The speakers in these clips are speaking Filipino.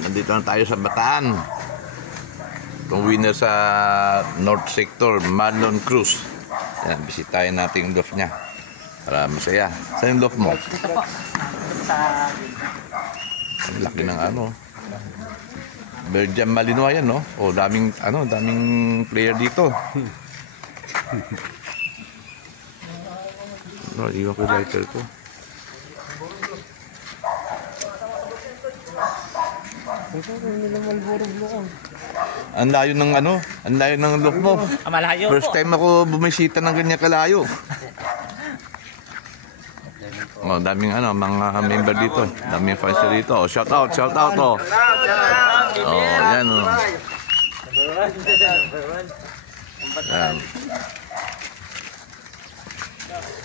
Nandito na tayo sa Bataan. Itong winner sa North Sector, Marlon Cruz. Yan, bisitahin natin yung loft niya para masaya. Saan yung loft mo? Dito po. Sa... Ang laki ng ano. Berdian Malinois yan, no? O, daming player dito. No, iwan ko yung lighter ko. Ang layo ng ano? Ang layo ng loft mo. Malayo First po. time ako bumisita ng ganyan kalayo. Oh, daming mga member dito. Daming fans dito. Oh, shout out oh. Oh, yan oh. Yan.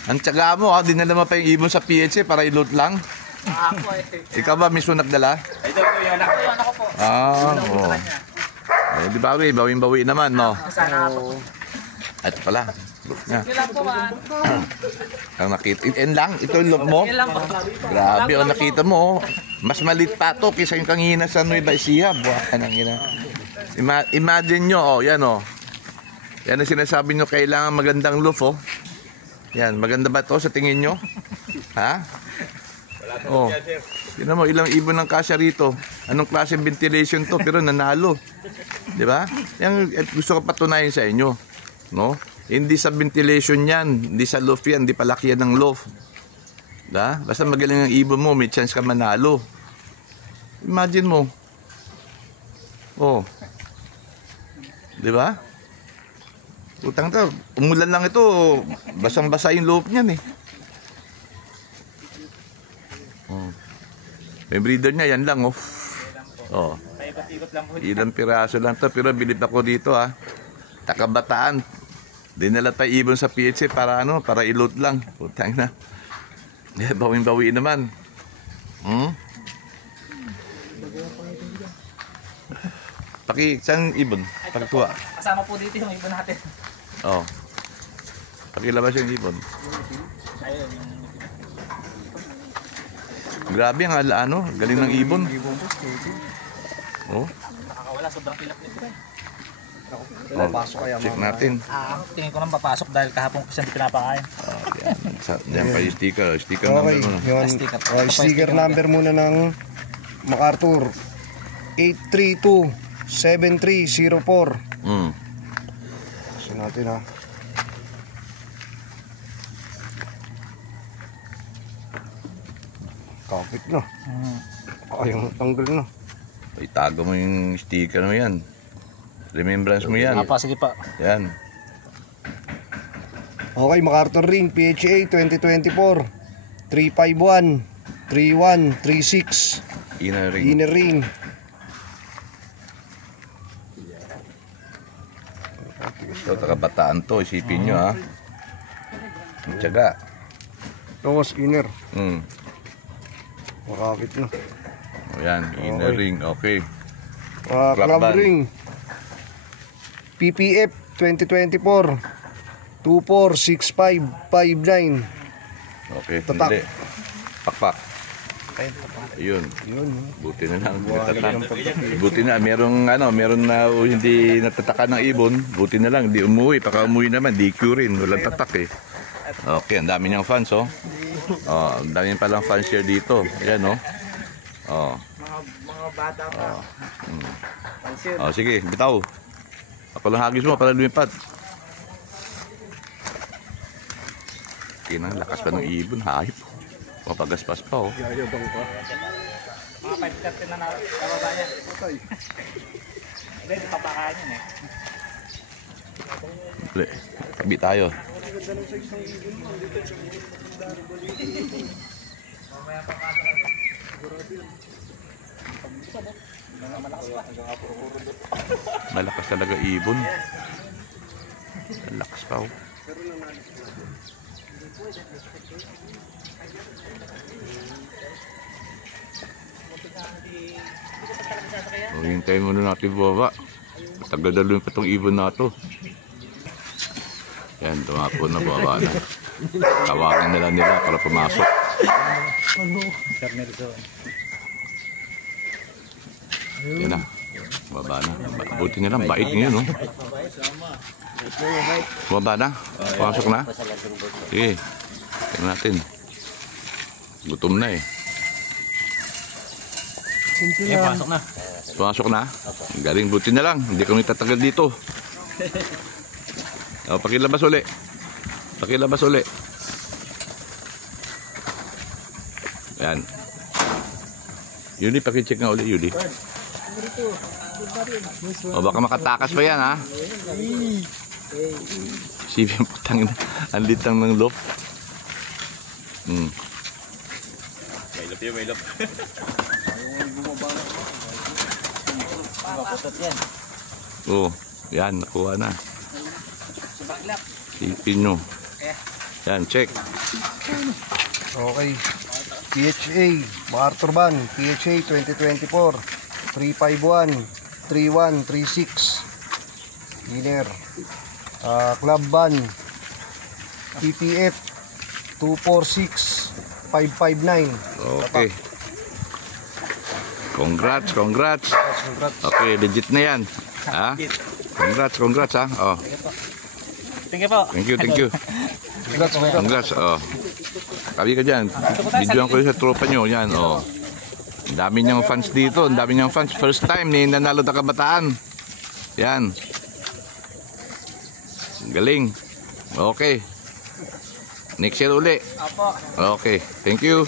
Ang tiyaga mo ha, dinala mo pa yung ibon sa PHA para i-loot lang. Ako Ikaw ba mismo nagdala? Ito po yung anak ko po. Oo. Eh, di bawing-bawi naman, no? Sana po. At pala. Yeah. Ilan po ba? Ang nakita, lang, ito yung look mo. Ilan po? Grabe, ang nakita mo. Mas malit pa to kaysa yung kangina sa Nueva Ecija. Buwan ang ina. Imagine nyo, oh, yan oh. Yan ang sinasabi nyo, kailangan magandang look, oh. Yan, maganda ba to sa tingin nyo? Ha? Oh. Tingnan mo, ilang ibon ng kasya rito. Anong klase ventilation to, pero nanalo. Di ba? Yan, gusto ko patunayan sa inyo. No? Hindi sa ventilation yan, hindi sa loft yan, hindi palaki yan ng loft. Da? Basta magaling ang ibon mo, may chance ka manalo. Imagine mo. Oh. Di ba? Utang to, umulan lang ito, basang-basa yung loft niyan eh. Oh. May breeder niya, yan lang oh. Oh. Ilang piraso lang to, pero bilib ako dito ha. Takabataan. Dinala tayo ibon sa PHA para para i-load lang. Putang na. Bawin-bawi naman. Saan ibon? Pagkuha. Kasama po dito yung ibon natin. Oh. Pakilabas yung ibon. Ayun. Grabe ang galing ng ibon. Oh. Nakakawala, sobrang pilap nito. Oh, check natin. Tingin ko nang papasok dahil kahapon ko siya hindi pinapakain. Diyan pa yung sticker. Sticker okay, number muna. Yun, sticker number muna ng MacArthur. 832-7304. Kasi natin ha. Kapit na. Ayaw tanggal na. Itago mo yung sticker mo yan. Remembrance mo yan. Sige pa. Yan. Okay, MacArthur Ring, PHA 2024. 351, 3136. Inner ring. Inner ring. Ito, Takabataan to. Isipin nyo ha. Ang tiyaga. Tapos inner. Makakit na. O yan, inner ring. Okay. Club ring. PPF 2024. 246559. Okay, Tatak. sandali. Pakpak. Ayun. Buti na lang. Buti na. Meron na hindi natataka ng ibon. Buti na lang. Di umuwi. Paka umuwi naman. Di rin. Walang tatak eh. Okay. Ang dami niyang fans oh. Oh, ang dami palang fans here dito. Ayan oh. Oh. Mga bata pa. Oh, sige. Bitaw. Ako lang hagis mo para lumipat. Kinang lakas pa ng ibon. Hayop. Papagaspas pa oh. Mga 5 na nababayan. Hindi, papakain yun eh. Uli. Tabi tayo. Malakas talaga ibon. Malakas pa oh. Hintayin muna natin baba. Tagadalun pa itong ibon na ito. Yan, tumapo na baba na. Tawagan nila para pumasok. Yan na. Baba na. Buti nila, bait ngayon, no? Baba na. Pasok na. Sige. Tignan natin. Gutom na eh. Simple Sige, lang. pasok na. Pasok na. Galing, buti na lang. Hindi kami tatagal dito. O, pakilabas uli. Pakilabas uli. Yan. Yuli, pakicheck nga uli, Yuli. O, baka makatakas pa yan, ha? Sipin po, tangin. Ang litang ng loob. May lop yun, may lop. Oh, yan, nakuha na. Sipin nyo. Yan, check. Okay. PHA, MacArthur Van, PHA 2024, 351, 3136. Winner. Club Van, PPF 246559. Okay. Congrats, congrats. Okay, legit na yan. Ha? Congrats, congrats, ha? Oh, Thank you po. thank you, thank you. Congrats, congrats. Congrats, oh. Sabi ka dyan, videoan ko yung sa tropa nyo, yan, oh. Ang dami niyang fans dito, ang dami niyang fans. First time ni nanalo na kabataan. Yan. Galing. Okay. Next year uli. Apo. Okay, thank you.